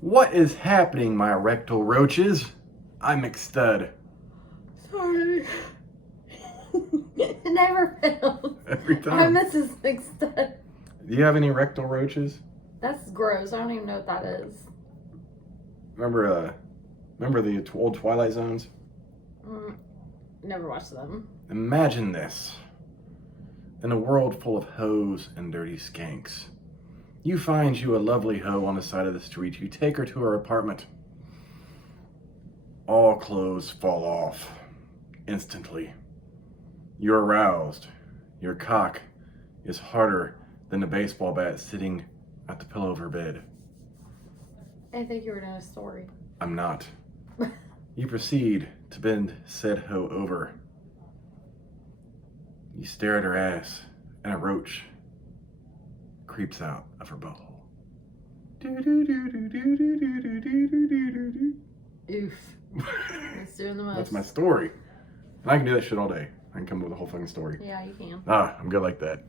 What is happening, my rectal roaches? I'm McStud. Sorry. It never fails. Every time. I'm Mrs. McStud. Do you have any rectal roaches? That's gross. I don't even know what that is. Remember the old Twilight Zones? Never watched them. Imagine this. In a world full of hoes and dirty skanks. You find you a lovely hoe on the side of the street. You take her to her apartment. All clothes fall off. Instantly. You're aroused. Your cock is harder than the baseball bat sitting at the pillow of her bed. I think you were doing a story. I'm not. You proceed to bend said hoe over. You stare at her ass, and a roach creeps out of her butthole. Oof. It's doing the most. That's my story. And I can do that shit all day. I can come up with a whole fucking story. Yeah, you can. I'm good like that.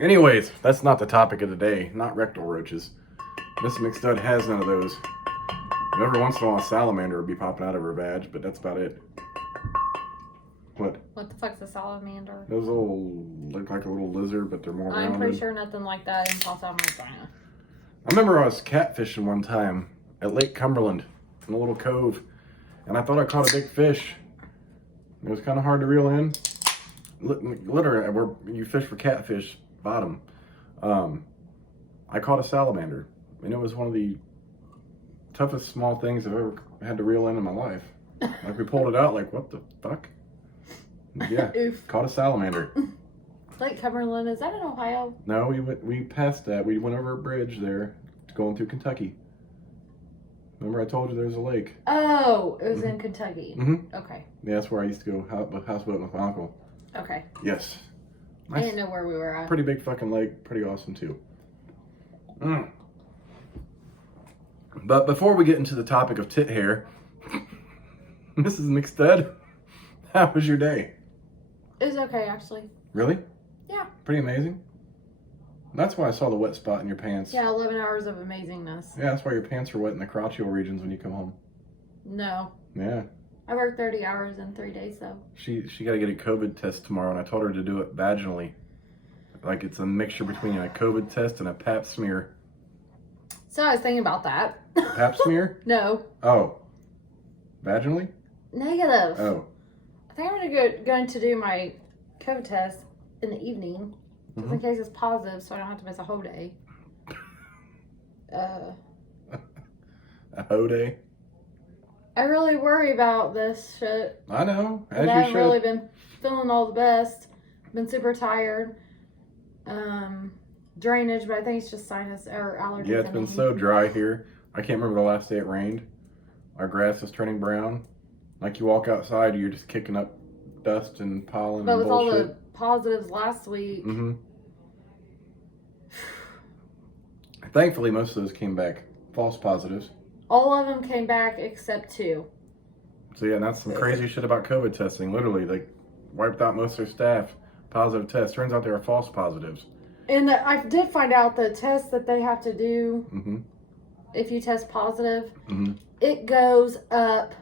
Anyways, that's not the topic of the day. Not rectal roaches. Miss McStud has none of those. Every once in a while, a salamander would be popping out of her vag, but that's about it. What? What the fuck's a salamander? Those look like a little lizard, but they're more rounded. I'm pretty sure nothing like that even pops out of my vagina. I remember I was catfishing one time at Lake Cumberland in a little cove, and I thought I caught a big fish. It was kind of hard to reel in. Literally, where you fish for catfish, bottom. I caught a salamander, and it was one of the toughest small things I've ever had to reel in my life. Like, we pulled it out, like, what the fuck? Yeah, Oof. Caught a salamander. Lake Cumberland, is that in Ohio? No, we passed that. We went over a bridge there, going through Kentucky. Remember I told you there's a lake? Oh, it was in Kentucky. Mm-hmm. Okay. Yeah, that's where I used to go houseboating with my uncle. Okay. Yes. I didn't know where we were at. Pretty big fucking lake. Pretty awesome, too. But before we get into the topic of tit hair, Mrs. McStud, how was your day? It was okay, actually. Really? Yeah. Pretty amazing? That's why I saw the wet spot in your pants. Yeah, 11 hours of amazingness. Yeah, that's why your pants were wet in the crotchal regions when you come home. No. Yeah. I worked 30 hours in 3 days, though. She got to get a COVID test tomorrow, and I told her to do it vaginally. Like, it's a mixture between a COVID test and a pap smear. So I was thinking about that. Pap smear? No. Oh. Vaginally? Negative. Oh. I think I'm going to do my COVID test in the evening, just in case it's positive, so I don't have to miss a whole day. A whole day? I really worry about this shit. I know. As I you haven't should. really been feeling all the best. Been super tired. Drainage, but I think it's just sinus or allergies. Yeah, it's been so dry here. I can't remember the last day it rained. Our grass is turning brown. Like, you walk outside, you're just kicking up dust and pollen But and with bullshit. all the positives last week. Mm-hmm. Thankfully, most of those came back false positives. All of them came back except 2. So yeah, and that's some crazy shit about COVID testing. Literally, they wiped out most of their staff. Positive tests. Turns out they were false positives. And I did find out the test that they have to do, if you test positive, it goes up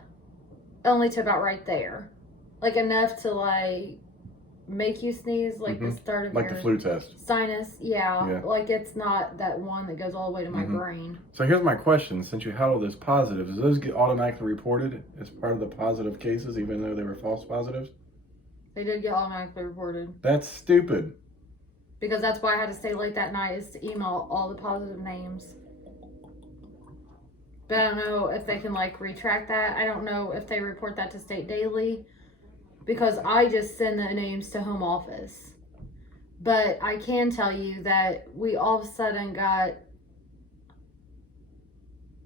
only to about right there. Like, enough to, like, make you sneeze, like the start of like your the flu test. sinus. Yeah. Like, it's not that one that goes all the way to my brain. So here's my question. Since you had all those positives, do those get automatically reported as part of the positive cases, even though they were false positives? They did get automatically reported. That's stupid. Because that's why I had to stay late that night, is to email all the positive names. But I don't know if they can, like, retract that. I don't know if they report that to State Daily. Because I just send the names to home office. But I can tell you that we all of a sudden got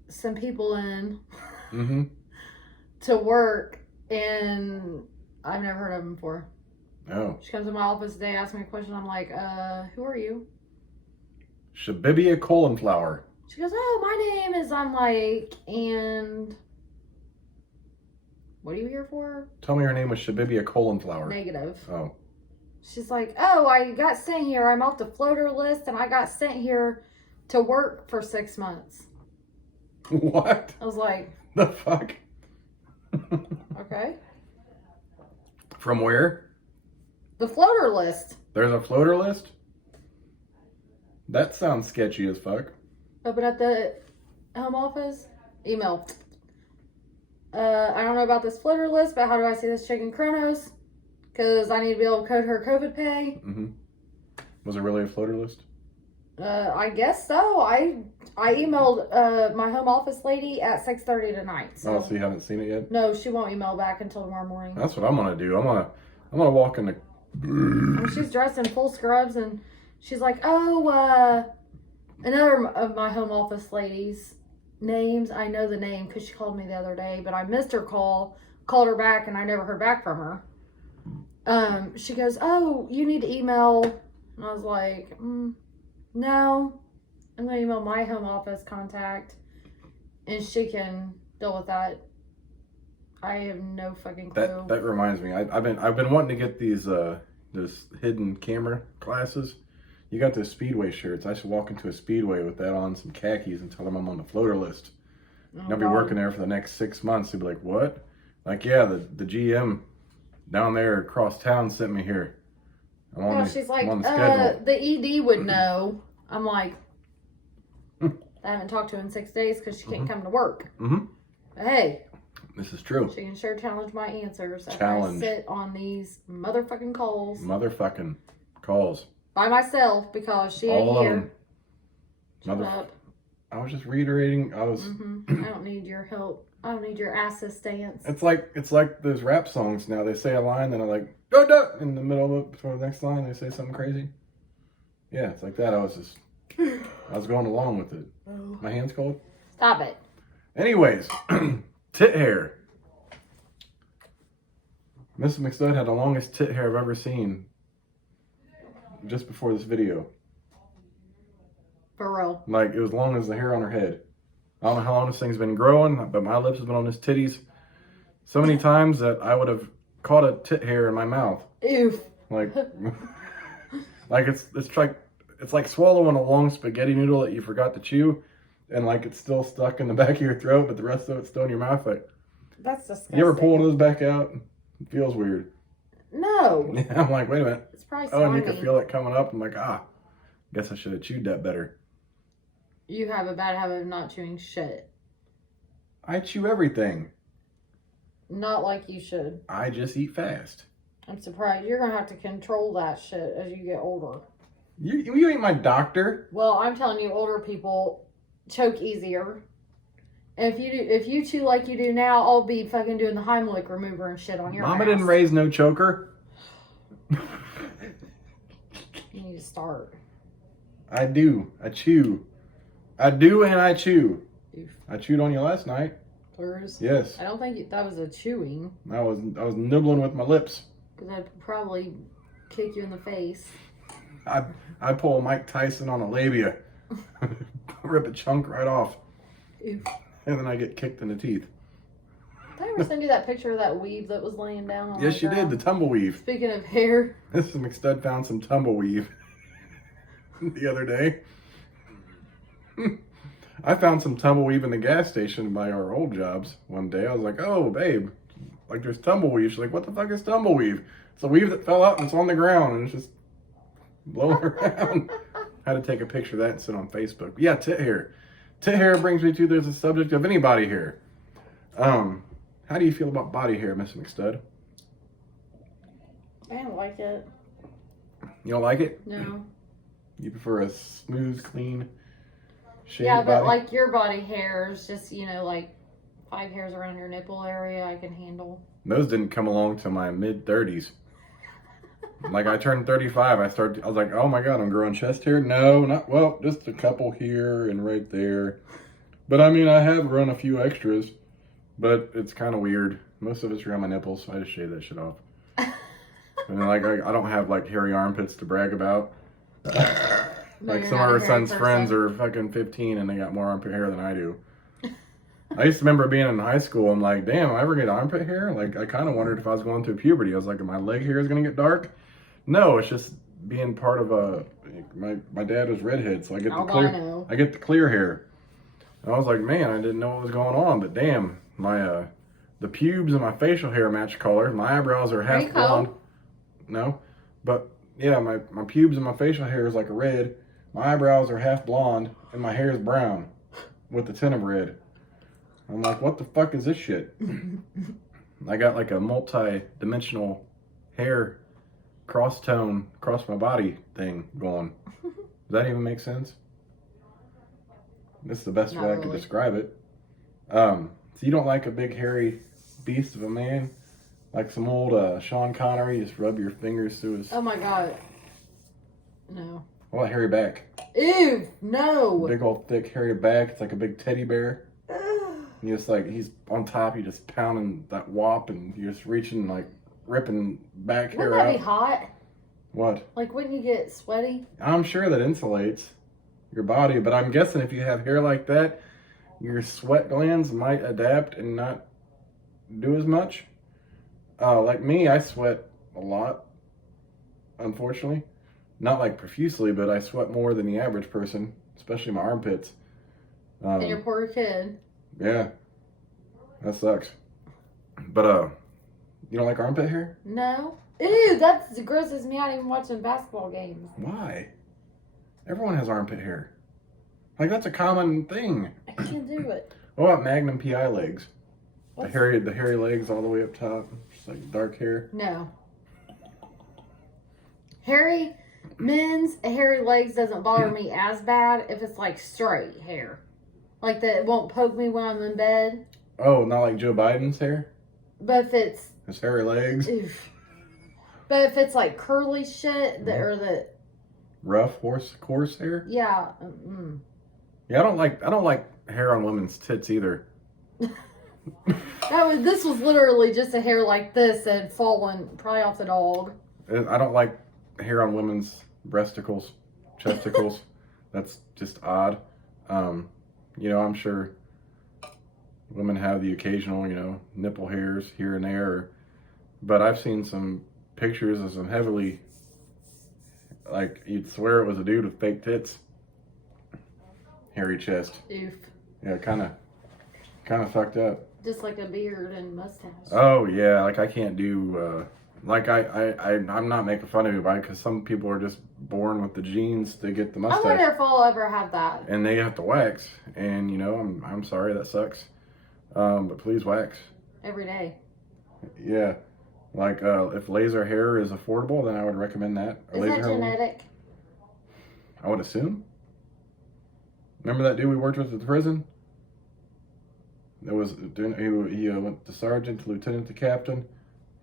some people in to work, and I've never heard of them before. Oh. She comes to my office today, asks me a question. I'm like, who are you? Shabibia Colinflower. She goes, oh, my name is, I'm like, and what are you here for? Tell me her name was Shabibia Colinflower. Negative. Oh. She's like, oh, I got sent here. I'm off the floater list, and I got sent here to work for 6 months. What? I was like, the fuck? okay. From where? The floater list. There's a floater list? That sounds sketchy as fuck. Open up the home office. Email. I don't know about this floater list, but how do I see this chicken Kronos? Because I need to be able to code her COVID pay. Mm-hmm. Was it really a floater list? I guess so. I emailed my home office lady at 6:30 tonight. So. Oh, so you haven't seen it yet? No, she won't email back until tomorrow morning. That's what I'm gonna do. I'm gonna walk in the. And she's dressed in full scrubs, and she's like, "Oh, another of my home office ladies' names. I know the name because she called me the other day, but I missed her call. Called her back, and I never heard back from her. She goes, "Oh, you need to email," and I was like, "No, I'm gonna email my home office contact, and she can deal with that." I have no fucking clue. That reminds me. I've been wanting to get these this hidden camera glasses. You got those Speedway shirts. I should walk into a Speedway with that on, some khakis, and tell them I'm on the floater list. Oh, I'll be working there for the next 6 months. They'll be like, "What?" Like, yeah, the GM down there across town sent me here. She's like, I'm on the schedule. the ED would know. I'm like, I haven't talked to her in 6 days because she can't come to work. Mm-hmm. But hey, this is true. she can sure challenge my answers as Challenge. I sit on these motherfucking calls. Motherfucking calls. By myself because she All ain't of here. them. Shut up. I was just reiterating. I don't need your help. I don't need your assistance. It's like those rap songs now. They say a line, then they're like, "Go duck!" in the middle of it before the next line. They say something crazy. Yeah, it's like that. I was going along with it. My hand's cold. Stop it. Anyways, tit hair. Mrs. McStud had the longest tit hair I've ever seen. Just before this video. For real. Like, it was long as the hair on her head. I don't know how long this thing's been growing, but my lips have been on this titties so many times that I would have caught a tit hair in my mouth. Ew. Like, like it's like swallowing a long spaghetti noodle that you forgot to chew, and like it's still stuck in the back of your throat, but the rest of it's still in your mouth. Like, that's disgusting. You ever pull one of those back out? It feels weird. No. Yeah, I'm like, wait a minute. It's probably slimy. And you can feel it coming up. I'm like, guess I should have chewed that better. You have a bad habit of not chewing shit. I chew everything. Not like you should. I just eat fast. I'm surprised. You're going to have to control that shit as you get older. You ain't my doctor. Well, I'm telling you, older people choke easier. And if you chew like you do now, I'll be fucking doing the Heimlich remover and shit on your Mama ass. didn't raise no choker. You need to start. I do. I chew. I do and I chew. Oof. I chewed on you last night. Plurs? Yes. I don't think that was a chewing. I was nibbling with my lips. Because I'd probably kick you in the face. I pull Mike Tyson on a labia. Rip a chunk right off. Oof. And then I get kicked in the teeth. Did I ever send you that picture of that weave that was laying down on Yes, the you did. ground? The tumbleweave. Speaking of hair. Mrs. McStud found some tumbleweave the other day. I found some tumbleweave in the gas station by our old jobs one day. I was like, oh, babe, like there's tumbleweave. She's like, what the fuck is tumbleweave? It's a weave that fell out and it's on the ground and it's just blowing around. I had to take a picture of that and sit on Facebook. But yeah, tit hair. Tit hair brings me to the subject of any body hair. How do you feel about body hair, Miss McStud? I don't like it. You don't like it? No. You prefer a smooth, clean, shaved Yeah, but body? like your body hairs, just, like 5 hairs around your nipple area, I can handle. Those didn't come along till my mid-30s. Like, I turned 35, I was like, oh my god, I'm growing chest hair? No, just a couple here and right there. But I mean, I have grown a few extras, but it's kind of weird. Most of it's around my nipples, so I just shave that shit off. And like, I don't have like hairy armpits to brag about. Like some of our son's friends are fucking 15 and they got more armpit hair than I do. I used to remember being in high school, I'm like, damn, I ever get armpit hair? Like, I kind of wondered if I was going through puberty. I was like, my leg hair is going to get dark? No, it's just being part of my dad was redhead, so I get the clear hair. I was like, man, I didn't know what was going on, but damn, my the pubes and my facial hair match color. My eyebrows are half blonde. No, but yeah, my pubes and my facial hair is like a red. My eyebrows are half blonde, and my hair is brown with the tint of red. I'm like, what the fuck is this shit? I got like a multi-dimensional hair cross tone across my body thing going. Does that even make sense? This is the best way I could describe it. So you don't like a big hairy beast of a man? Like some old Sean Connery, just rub your fingers through his... Oh my God. No. What about hairy back? Ew, no. Big old thick hairy back. It's like a big teddy bear. And just like, he's on top, you just pounding that wop and you're just reaching, like, ripping back hair out. Wouldn't that be hot? What? Like, wouldn't you get sweaty? I'm sure that insulates your body, but I'm guessing if you have hair like that, your sweat glands might adapt and not do as much. Like me, I sweat a lot, unfortunately. Not like profusely, but I sweat more than the average person, especially my armpits. And your poor kid. Yeah, that sucks. But, you don't like armpit hair? No. Ew, that's grosses me out even watching basketball games. Why? Everyone has armpit hair. Like, that's a common thing. I can't do it. What about Magnum PI legs? What's... The hairy legs all the way up top. Just like dark hair. No. Men's hairy legs doesn't bother me as bad if it's like straight hair. Like that it won't poke me when I'm in bed. Oh, not like Joe Biden's hair? But if it's... His hairy legs? Oof. But if it's like curly shit, or the... Rough coarse hair? Yeah. Yeah, I don't like hair on women's tits either. This was literally just a hair like this that had fallen probably off the dog. I don't like hair on women's breasticles, chesticles. That's just odd. You know, I'm sure women have the occasional, you know, nipple hairs here and there. But I've seen some pictures of some heavily, like, you'd swear it was a dude with fake tits. Hairy chest. Oof. Yeah, kind of fucked up. Just like a beard and mustache. Oh yeah, like I can't do. Like I'm not making fun of anybody because some people are just born with the genes to get the mustache. I wonder if I'll ever have that. And they have to wax, and you know I'm sorry that sucks, but please wax. Every day. Yeah, like if laser hair is affordable, then I would recommend that. Is that genetic? I would assume. Remember that dude we worked with at the prison? He went to sergeant to lieutenant to captain.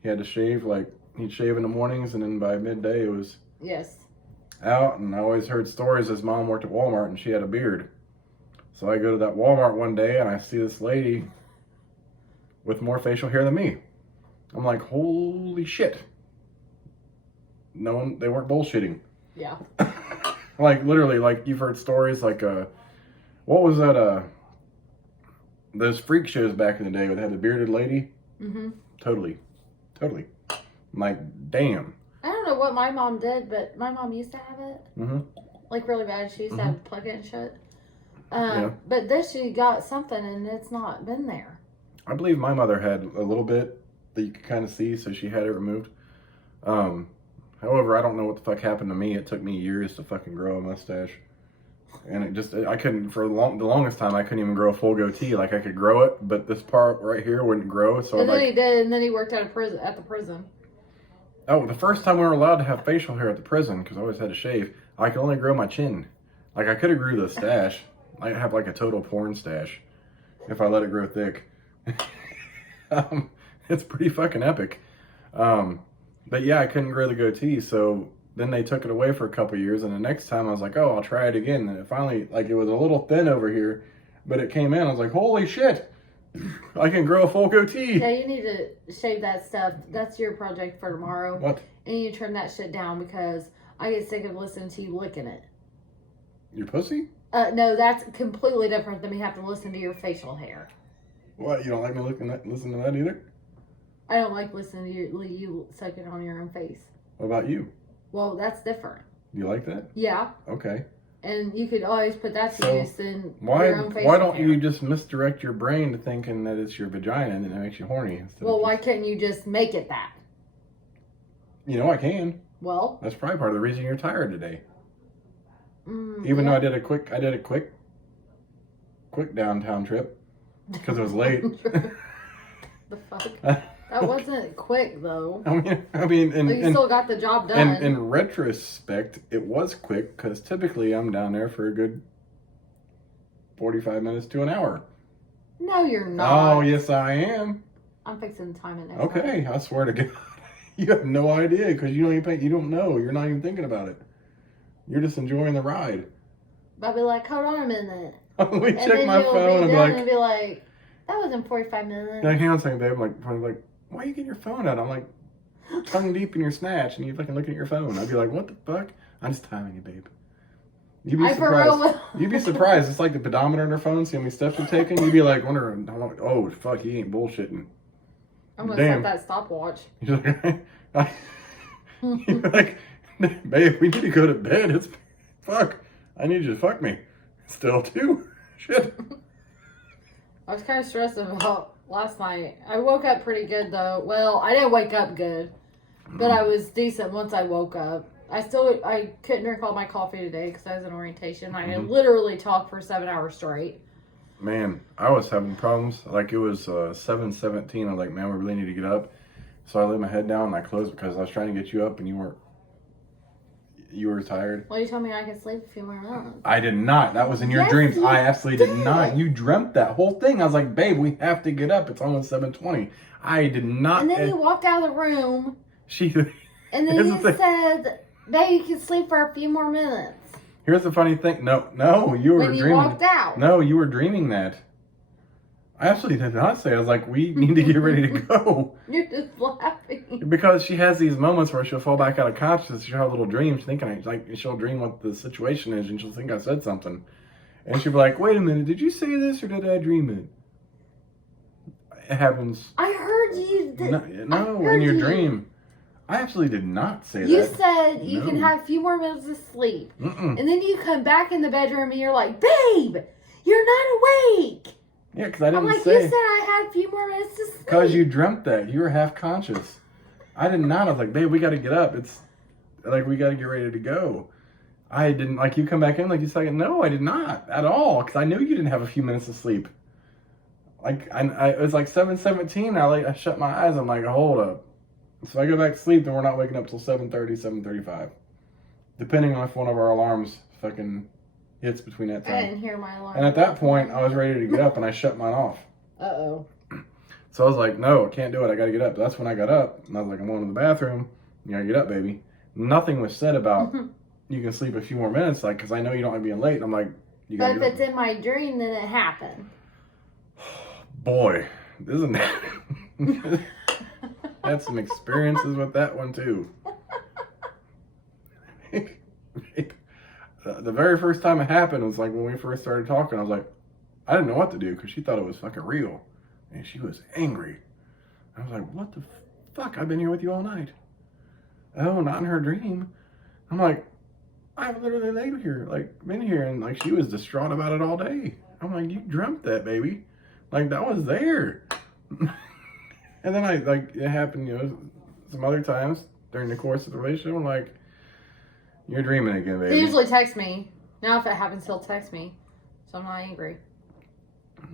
He had to shave, like, he'd shave in the mornings, and then by midday it was out. And I always heard stories. His mom worked at Walmart, and she had a beard. So I go to that Walmart one day, and I see this lady with more facial hair than me. I'm like, holy shit. They weren't bullshitting. Yeah. Like, literally, like, you've heard stories, like, what was that, those freak shows back in the day where they had the bearded lady? Mm-hmm. Totally. I'm like, damn. I don't know what my mom did, but my mom used to have it. Mm-hmm. Like, really bad. She used to have to plug it and shit. Yeah. But then she got something, and it's not been there. I believe my mother had a little bit that you could kind of see, so she had it removed. However, I don't know what the fuck happened to me. It took me years to fucking grow a mustache. And I couldn't, for the longest time, I couldn't even grow a full goatee. Like, I could grow it, but this part right here wouldn't grow. So and then he did, and then he worked at the prison. Oh, the first time we were allowed to have facial hair at the prison, because I always had to shave, I could only grow my chin. Like, I could have grew the stash. I have, like, a total porn stash if I let it grow thick. It's pretty fucking epic. But yeah, I couldn't grow the goatee, so then they took it away for a couple years, and the next time I was like, oh, I'll try it again. And it finally, like, it was a little thin over here, but it came in. I was like, holy shit, I can grow a full goatee. Yeah, you need to shave that stuff. That's your project for tomorrow. What? And you turn that shit down because I get sick of listening to you licking it. Your pussy? No, that's completely different than me having to listen to your facial hair. What, you don't like me listen to that either? I don't like listening to you suck it on your own face. What about you? Well, that's different. You like that? Yeah. Okay. And you could always put that to use in your own facial Why don't care. you just misdirect your brain to thinking that it's your vagina and it makes you horny? Well, why couldn't you just make it that? You know I can. Well, that's probably part of the reason you're tired today. Even though I did a quick downtown trip because it was late. The fuck? That wasn't quick though. I mean, you still got the job done. In retrospect, it was quick because typically I'm down there for a good 45 minutes to an hour. No, you're not. Oh, yes, I am. I'm fixing to time it next Okay, time. I swear to God, you have no idea because you don't even you don't know. You're not even thinking about it. You're just enjoying the ride. I'll be like, hold on a minute. Let me check my phone and be like, that was in 45 minutes. Like, hang on a second, babe. I'm like, why are you getting your phone out? I'm like, tongue deep in your snatch, and you fucking looking at your phone. I'd be like, what the fuck? I'm just timing you, babe. You'd be surprised. You'd be surprised. It's like the pedometer on her phone. See how many steps you're taking. You'd be like, wondering, oh fuck, he ain't bullshitting. I'm gonna set that stopwatch. You're like, babe, we need to go to bed. It's fuck. I need you to fuck me. Still too. Shit. I was kind of stressed about last night. I woke up pretty good though. Well, I didn't wake up good, but I was decent once I woke up. I couldn't drink all my coffee today because I was in orientation. I had literally talked for 7 hours straight. Man, I was having problems. Like, it was 7:17. I was like, man, we really need to get up. So I laid my head down and I closed because I was trying to get you up and you were tired. Well, you told me I could sleep a few more minutes. I did not. That was in your dreams. I absolutely did not. You dreamt that whole thing. I was like, babe, we have to get up. It's almost 7:20. I did not. And then you walked out of the room. And then you said, babe, you can sleep for a few more minutes. Here's the funny thing. No, you were dreaming. When you walked out. No, you were dreaming that. I absolutely did not say. I was like, we need to get ready to go. You're just laughing. Because she has these moments where she'll fall back out of consciousness. She'll have little dreams thinking, like, she'll dream what the situation is and she'll think I said something. And she'll be like, wait a minute, did you say this or did I dream it? It happens. I heard you. No, in your dream. I absolutely did not say that. You said you can have a few more minutes of sleep. And then you come back in the bedroom and you're like, babe, you're not awake. Yeah, because I didn't say. I'm like, you said I had a few more minutes to sleep. Because you dreamt that. You were half conscious. I did not. I was like, babe, we got to get up. It's like, we got to get ready to go. I didn't, like, you come back in like you said, no, I did not at all. Because I knew you didn't have a few minutes of sleep. Like, it was like 7:17. I shut my eyes. I'm like, hold up. So I go back to sleep and we're not waking up till 7:30, 7:35. Depending on if one of our alarms fucking hits between that time. I didn't hear my alarm. And at that point, I was ready to get up and I shut mine off. Uh-oh. So I was like, no, I can't do it. I got to get up. That's when I got up. And I was like, I'm going to the bathroom. You got to get up, baby. Nothing was said about you can sleep a few more minutes, like, because I know you don't like being late. And I'm like, you got to But if it's in my dream, then it happened. Boy, isn't that... Had some experiences with that one, too. The very first time it happened was like when we first started talking. I was like, I didn't know what to do because she thought it was fucking real. And she was angry. I was like, what the fuck? I've been here with you all night. Oh, not in her dream. I'm like, I've literally laid here, like, been here. And like, she was distraught about it all day. I'm like, you dreamt that, baby. Like, that was there. And then it happened, some other times during the course of the relationship. I'm like, you're dreaming again, baby. He usually texts me. Now if it happens, he'll text me. So I'm not angry.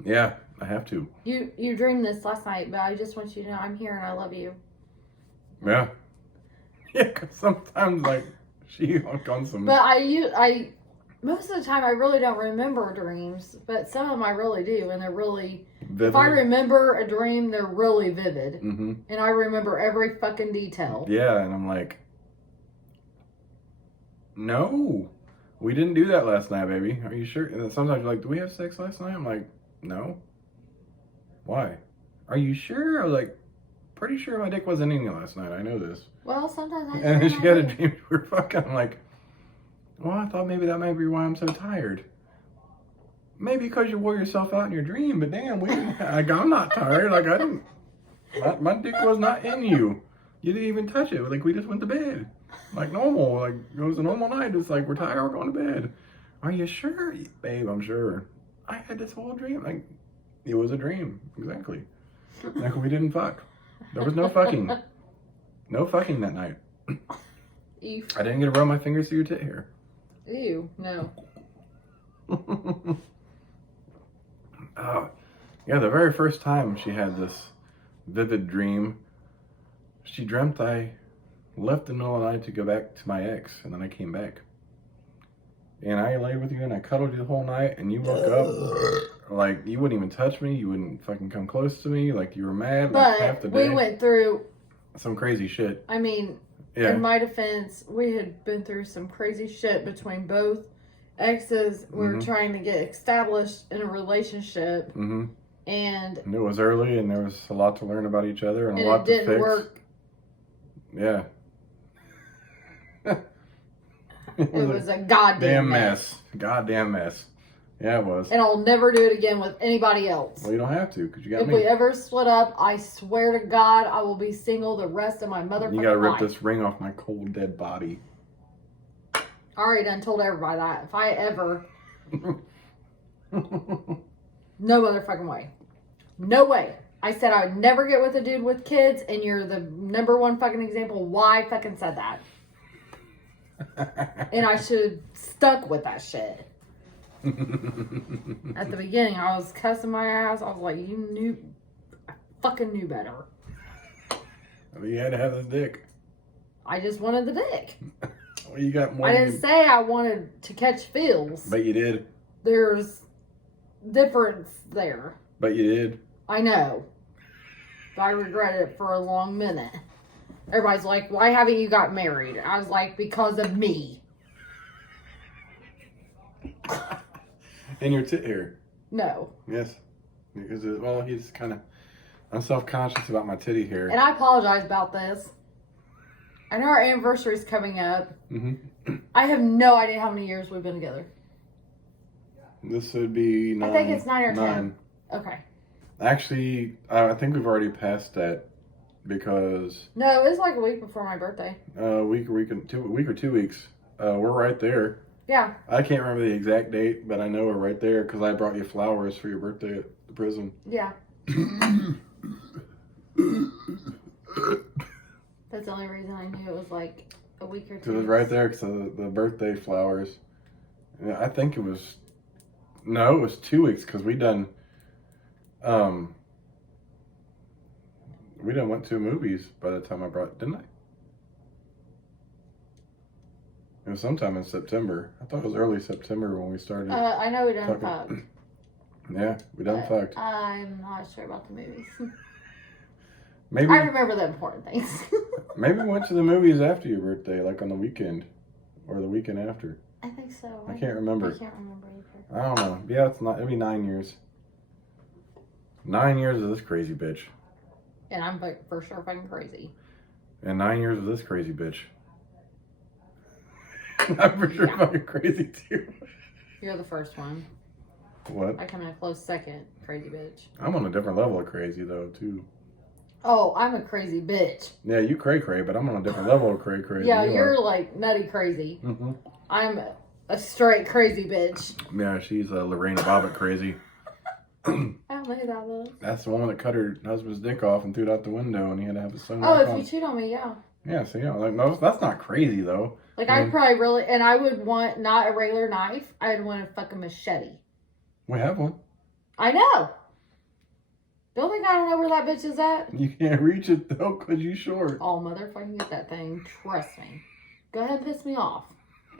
Yeah, I have to. You dreamed this last night, but I just want you to know I'm here and I love you. Yeah. Yeah, because sometimes, she hunk on some... But most of the time I really don't remember dreams, but some of them I really do, and they're really... Vivid. If I remember a dream, they're really vivid. Mm-hmm. And I remember every fucking detail. Yeah, and I'm like, no, we didn't do that last night, baby. Are you sure? And then sometimes you're like, do we have sex last night? I'm like, no. Why? Are you sure? I was like, pretty sure my dick wasn't in you last night. I know this. Well, sometimes I... And then she had a dream we were fucking. I'm like, well, I thought maybe that might be why I'm so tired. Maybe because you wore yourself out in your dream, but damn, I'm not tired. Like, I didn't, my dick was not in you. You didn't even touch it. Like, we just went to bed. Like normal. Like, it was a normal night. It's like, we're tired, we're going to bed. Are you sure? Babe, I'm sure. I had this whole dream. Like, it was a dream. Exactly. Like, we didn't fuck. There was no fucking. No fucking that night. Ew. I didn't get to run my fingers through your tit hair. Ew, no. Oh, yeah, the very first time she had this vivid dream, she dreamt I left in the middle of the night to go back to my ex, and then I came back. And I laid with you and I cuddled you the whole night, and you woke up, like, you wouldn't even touch me, you wouldn't fucking come close to me, like, you were mad, like, half the But day. we went through... Some crazy shit. I mean, yeah. In my defense, we had been through some crazy shit between both exes. We were trying to get established in a relationship. Mm-hmm. And it was early, and there was a lot to learn about each other, and a lot it to didn't fix. work. Yeah. It was a goddamn mess. Goddamn mess. Yeah, it was. And I'll never do it again with anybody else. Well, you don't have to, because you got if me. we ever split up, I swear to God, I will be single the rest of my motherfucking life. You gotta rip this ring off my cold, dead body. I already done told everybody that. If I ever... No motherfucking way. No way. I said I would never get with a dude with kids, and you're the number one fucking example why I fucking said that. And I should have stuck with that shit. At the beginning, I was cussing my ass. I was like, I fucking knew better. I mean, you had to have this dick. I just wanted the dick. Well, you got more. I didn't say I wanted to catch feels. But you did. There's difference there. But you did. I know. But I regretted it for a long minute. Everybody's like, why haven't you got married? I was like, because of me. And your tit hair. No. Yes. Because, well, he's kind of... I'm self-conscious about my titty hair. And I apologize about this. I know our anniversary's coming up. Mm-hmm. I have no idea how many years we've been together. This would be 9. I think it's 9 or 10. Okay. Actually, I think we've already passed that because... No, it was like a week before my birthday. week or 2 weeks. We're right there. Yeah. I can't remember the exact date, but I know we're right there because I brought you flowers for your birthday at the prison. Yeah. That's the only reason I knew it was like a week or 2 Because it was right there because of the birthday flowers. Yeah, I think it was... No, it was 2 weeks because we done went to movies by the time I brought... Didn't I? It was sometime in September. I thought it was early September when we started. I know we done fucked. Yeah, we done fucked. I'm not sure about the movies. Maybe I remember the important things. maybe we went to the movies after your birthday, like on the weekend. Or the weekend after. I think so. I can't remember. I can't remember either. I don't know. Yeah, it'll be 9 years. 9 years of this crazy bitch. And I'm for sure fucking crazy. And 9 years of this crazy bitch. I'm for sure fucking crazy too. You're the first one. What? I come in a close second, crazy bitch. I'm on a different level of crazy though too. Oh, I'm a crazy bitch. Yeah, you cray, but I'm on a different level of cray. Yeah, you're like nutty crazy. Mm-hmm. I'm a straight crazy bitch. Yeah, she's Lorena Bobbitt crazy. I don't know who that was. That's the woman that cut her husband's dick off and threw it out the window, and he had to have his son. Oh, if you cheat on me, yeah. Yeah, so yeah, like no, that's not crazy though. Like I'd probably really, and I would want not a regular knife. I'd want a fucking machete. We have one. I know. Don't think I don't know where that bitch is at. You can't reach it though, cause you short. Oh, motherfucking get that thing. Trust me. Go ahead and piss me off,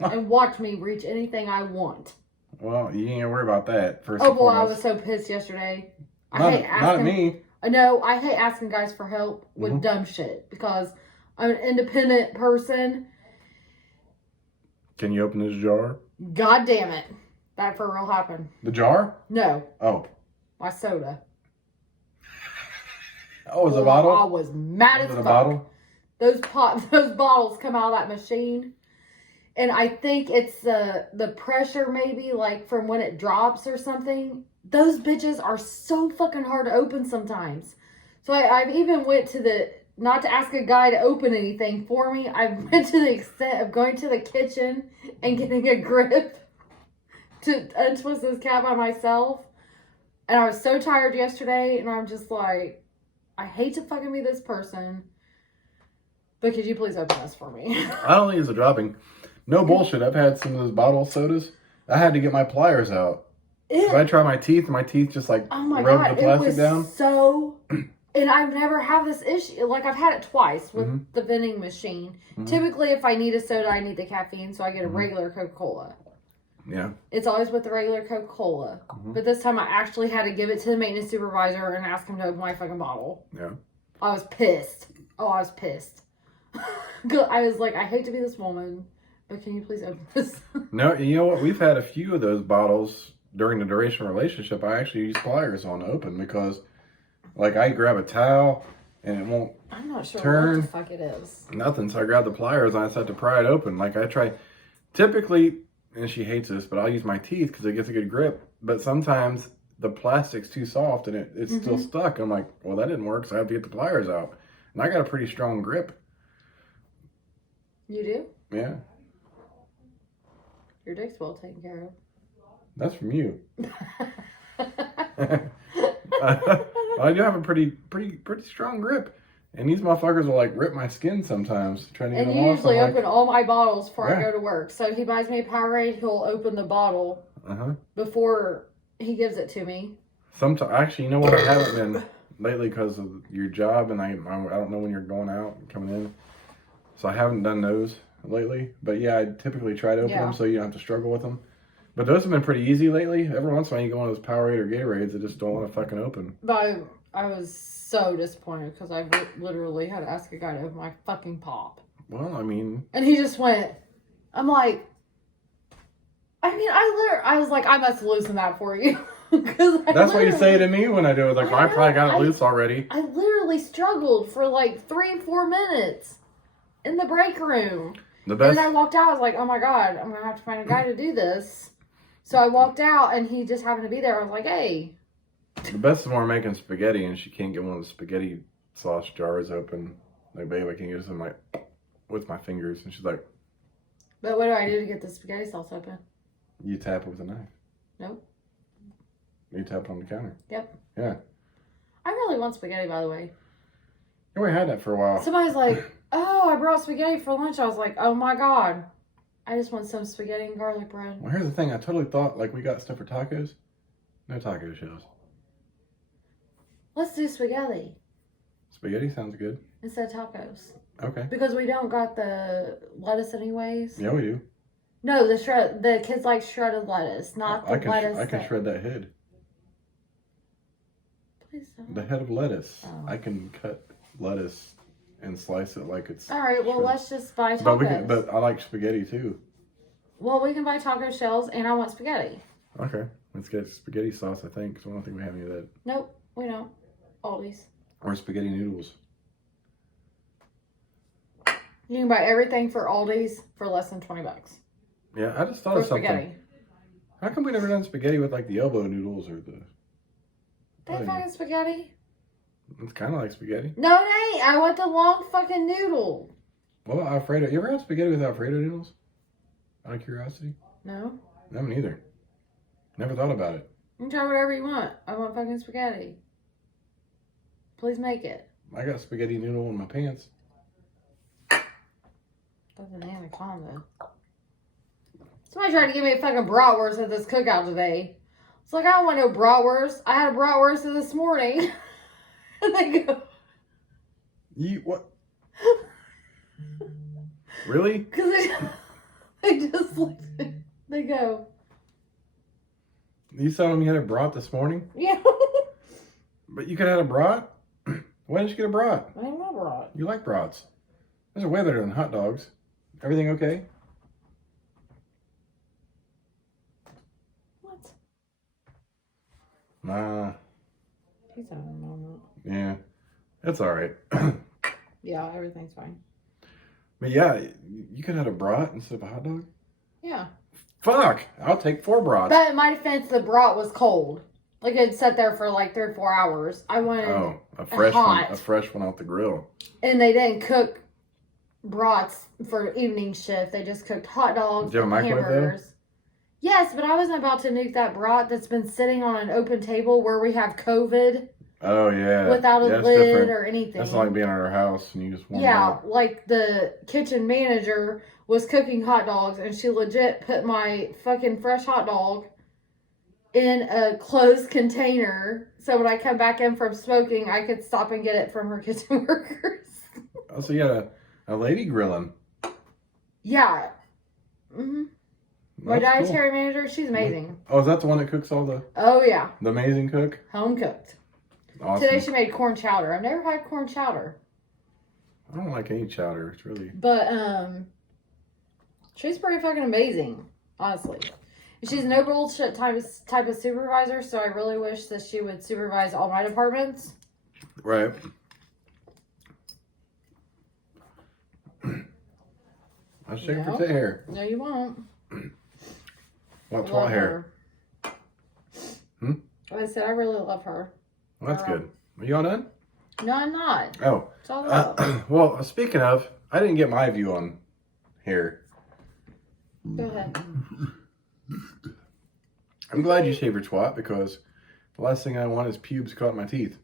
and watch me reach anything I want. Well, you ain't worry about that. First Oh and boy, I foremost. was so pissed yesterday. Not at me. I know. I hate asking guys for help with dumb shit because I'm an independent person. Can you open this jar? God damn it. That for real happened. The jar? No. Oh. My soda. Oh, it was a bottle? I was mad as Was it fuck. a bottle? Those bottles come out of that machine. And I think it's the pressure maybe like from when it drops or something. Those bitches are so fucking hard to open sometimes. So I've even went to not to ask a guy to open anything for me. I went to the extent of going to the kitchen and getting a grip to untwist this cat by myself. And I was so tired yesterday, and I'm just like, I hate to fucking be this person, but could you please open this for me? I don't think it's a dropping. No bullshit. I've had some of those bottle sodas. I had to get my pliers out. If I try my teeth just like oh my rub God, the plastic it was down. So, and I've never had this issue. Like, I've had it twice with the vending machine. Typically, if I need a soda, I need the caffeine, so I get a regular Coca-Cola. Yeah. It's always with the regular Coca-Cola. But this time I actually had to give it to the maintenance supervisor and ask him to open my fucking bottle. Yeah. I was pissed. Oh, I was pissed. I was like, I hate to be this woman, but can you please open this? No, you know what? We've had a few of those bottles during the duration of the relationship. I actually use pliers on to open because, like, I grab a towel and it won't I'm not sure turn. what the fuck it is. Nothing. So I grab the pliers and I just have to pry it open. Like, I try, typically, and she hates this, but I'll use my teeth because it gets a good grip. But sometimes the plastic's too soft and it's still stuck. I'm like, well, that didn't work, so I have to get the pliers out. And I got a pretty strong grip. You do? Yeah. Your dick's well taken care of. That's from you. I do have a pretty strong grip. And these motherfuckers will like rip my skin sometimes trying to get and them you off. usually open all my bottles before I Yeah. go to work. So he buys me a Powerade, he'll open the bottle before he gives it to me. Sometimes, actually, you know what? I haven't been lately because of your job, and I don't know when you're going out and coming in, so I haven't done those lately. But yeah, I typically try to open them so you don't have to struggle with them. But those have been pretty easy lately. Every once in a while, you go on those Powerade or Gatorades that just don't want to fucking open. But I was so disappointed because I literally had to ask a guy to open my fucking pop. Well, I mean, and he just went. I'm like, I was like, I must loosen that for you. That's what you say to me when I do it. Like, well, I probably got it loose already. I literally struggled for like 3-4 minutes in the break room. The best. And I walked out. I was like, oh my God, I'm going to have to find a guy to do this. So I walked out and he just happened to be there. I was like, hey. The best is when we're making spaghetti and she can't get one of the spaghetti sauce jars open. Like, babe, I can get some, like, with my fingers. And she's like, but what do I do to get the spaghetti sauce open? you tap it with a knife. Nope. You tap it on the counter. Yep. Yeah. I really want spaghetti, by the way. Yeah, we had that for a while. Somebody's like, oh, I brought spaghetti for lunch. I was like, oh my God. I just want some spaghetti and garlic bread. Well, here's the thing. I totally thought, like, we got stuff for tacos. No taco shells. Let's do spaghetti. Spaghetti sounds good. Instead of tacos. Okay. Because we don't got the lettuce anyways. Yeah, we do. No, the kids like shredded lettuce, not the lettuce. I can shred that head. Please don't. The head of lettuce. Oh. I can cut lettuce and slice it like it's... All right, well, shredded. let's just buy tacos. But I like spaghetti too. Well, we can buy taco shells, and I want spaghetti. Okay. Let's get spaghetti sauce, I think, because I don't think we have any of that. Nope, we don't. Aldi's. Or spaghetti noodles. You can buy everything for Aldi's for less than $20. Yeah, I just thought For of something. spaghetti. How come we never done spaghetti with like the elbow noodles or the... They fucking spaghetti? It's kind of like spaghetti. No, it ain't. I want the long fucking noodle. Well, Alfredo. You ever had spaghetti with Alfredo noodles? Out of curiosity? No. I haven't either. Never thought about it. You can try whatever you want. I want fucking spaghetti. Please make it. I got spaghetti noodle in my pants. That's an anaconda. Somebody tried to give me a fucking bratwurst at this cookout today. It's like, I don't want no bratwurst. I had a bratwurst this morning. And they go... You, what? Really? Because they just like... They go... You told them you had a brat this morning? Yeah. But you could have had a brat? Why didn't you get a brat? I don't know brat. You like brats. Those are way better than hot dogs. Everything okay? What? Nah. He's having a moment. Yeah. It's alright. Yeah, everything's fine. But yeah, you could have had a brat instead of a hot dog? Yeah. Fuck! I'll take 4 brats. But in my defense, the brat was cold. Like, it sat there for like 3 or 4 hours. I wanted a fresh hot. one. A fresh one off the grill. And they didn't cook brats for evening shift. They just cooked hot dogs Did you have and a microwave, hamburgers. Yes, but I wasn't about to nuke that brat that's been sitting on an open table where we have COVID. Oh, yeah. Without a Yeah, it's lid different. or anything. That's like being at our house and you just warm it Yeah, up. like the kitchen manager was cooking hot dogs and she legit put my fucking fresh hot dog in a closed container so when I come back in from smoking, I could stop and get it from her kitchen workers. Oh, so you had a lady grilling. Yeah. Mm-hmm. My That's dietary manager, she's amazing. Oh, is that the one that cooks all the... Oh, yeah. The amazing cook? Home cooked. Awesome. Today she made corn chowder. I've never had corn chowder. I don't like any chowder. It's really... But, she's pretty fucking amazing, honestly. She's no bullshit type of supervisor, so I really wish that she would supervise all my departments. Right. I'll shake for tit hair. No, you won't. What's Love what hair? her. Hmm? I said I really love her. Well, that's good. Are you all done? No, I'm not. Oh. It's all about. Well, speaking of, I didn't get my view on hair. Go ahead. I'm glad you shaved your twat because the last thing I want is pubes caught in my teeth.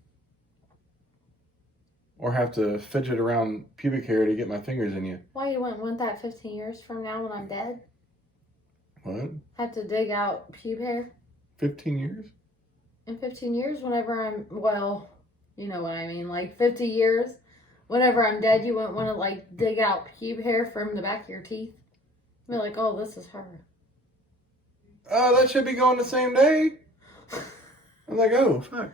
Or have to fidget around pubic hair to get my fingers in you. Why you wouldn't want that 15 years from now when I'm dead? What? Have to dig out pube hair? 15 years? In 15 years, whenever I'm, well, you know what I mean, like 50 years, whenever I'm dead, you wouldn't want to, like, dig out pube hair from the back of your teeth. Be like, oh, this is her. Oh, that should be going the same day. I'm like, oh, fuck.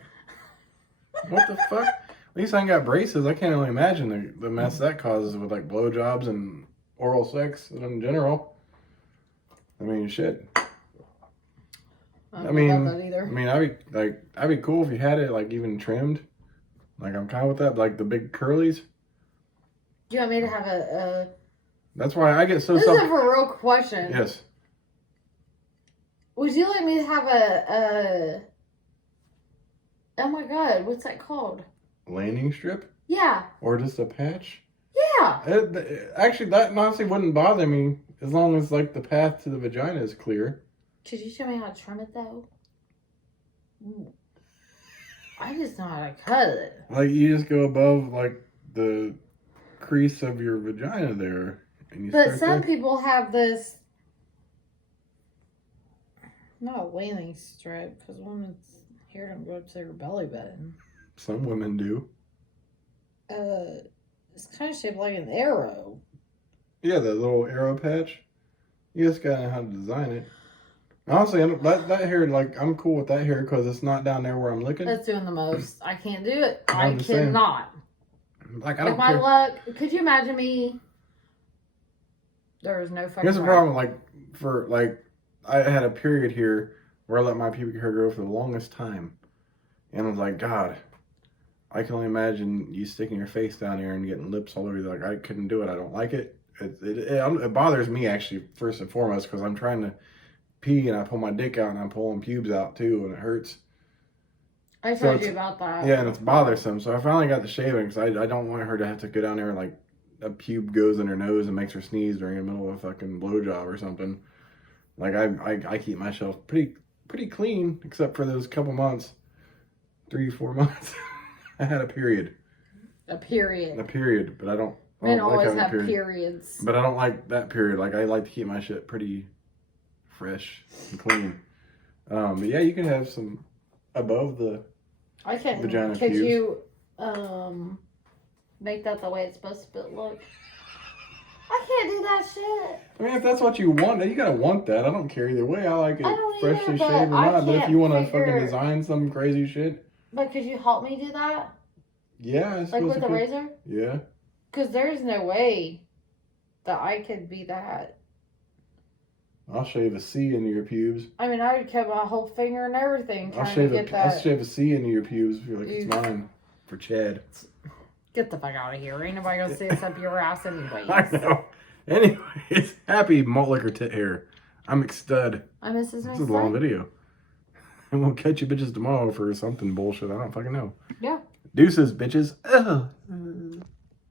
What the fuck? At least I ain't got braces. I can't only imagine the mess that causes with, like, blowjobs and oral sex in general. I mean, shit. I don't know about that either. I mean, I'd be cool if you had it, like, even trimmed. Like, I'm kind of with that, like, the big curlies. Do you want me to have a That's why I get so... This is a for real question. Yes. Would you like me to have a... Oh my god, what's that called? Landing strip? Yeah. Or just a patch? Yeah. Actually, that honestly wouldn't bother me as long as, like, the path to the vagina is clear. Could you show me how to trim it, though? I just know how to cut it. Like, you just go above, like, the crease of your vagina there. And you But some people have this... Not a landing strip, because women's hair don't go up to their belly button. Some women do. It's kind of shaped like an arrow. Yeah, the little arrow patch. You just gotta know how to design it. Honestly, that hair, like, I'm cool with that hair because it's not down there where I'm looking. That's doing the most. I can't do it. I'm I just saying. cannot. Like, I don't With my care. luck, could you imagine me? There is no fucking Here's the way. problem, I had a period here where I let my pubic hair grow for the longest time. And I was like, God, I can only imagine you sticking your face down here and getting lips all over you. Like, I couldn't do it. I don't like it. It bothers me, actually, first and foremost, because I'm trying to pee and I pull my dick out and I'm pulling pubes out, too, and it hurts. I told you about that. Yeah, and it's bothersome. So I finally got the shaving because I don't want her to have to go down there and, like, a pube goes in her nose and makes her sneeze during the middle of a fucking blowjob or something. Like, I keep myself pretty clean, except for those couple months, 3-4 months. I had a period. A period. But I don't Men like always having have periods. periods. But I don't like that period. Like, I like to keep my shit pretty fresh and clean. But yeah, you can have some above the I can't. vagina Could pubes. you make that the way it's supposed to look? I can't do that shit. I mean, if that's what you want, you gotta want that. I don't care either way. I like it I don't freshly either, but shaved or I not. But if can't you want to figure- fucking design some crazy shit, But could you help me do that? yeah, I Like suppose with you a could. razor? Yeah. Because there's no way that I could be that. I'll shave a C into your pubes. I mean, I would cut my whole finger and everything I'll trying to get that. I'll shave a C into your pubes if you're like, it's Ew. mine. For Chad. Get the fuck out of here. Ain't nobody gonna see us up your ass anyways. I know. Anyways, happy malt liquor tit hair. I'm McStud. I'm Mrs. This is a long video. And we'll catch you bitches tomorrow for something bullshit. I don't fucking know. Yeah. Deuces, bitches. Ugh.